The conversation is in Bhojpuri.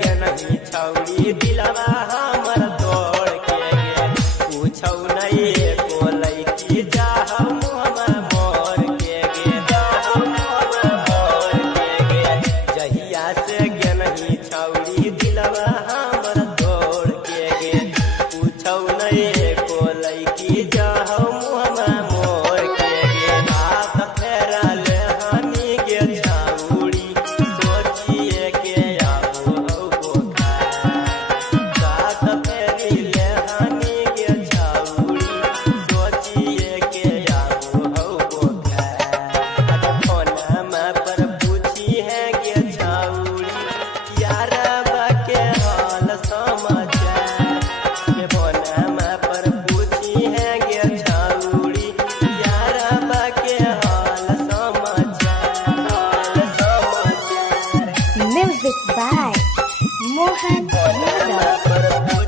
गेनही छौड़ी दिलवा हमर तोड़ के गे पूछौ नहीं को लैकी जाह मुहमा मोर के गे जाह मुहमा मोर के गे जहिया से गेनही छौड़ी दिलवा हमर तोड़ के गे पूछौ नहीं को लैकी जाह मुहमा मोर के गे हाथ फेरल हनी गे छौड़ी सोचिए के आबो हो हाथ फेरिले हनी गे छौड़ी सोचिए के आबो हो फोनमा पर पूछी है गे छौड़ी यारबा के हाल समाचार के फोनमा पर पूछी है गे छौड़ी यारबा के हाल समाचार Music by Mohan Yadav.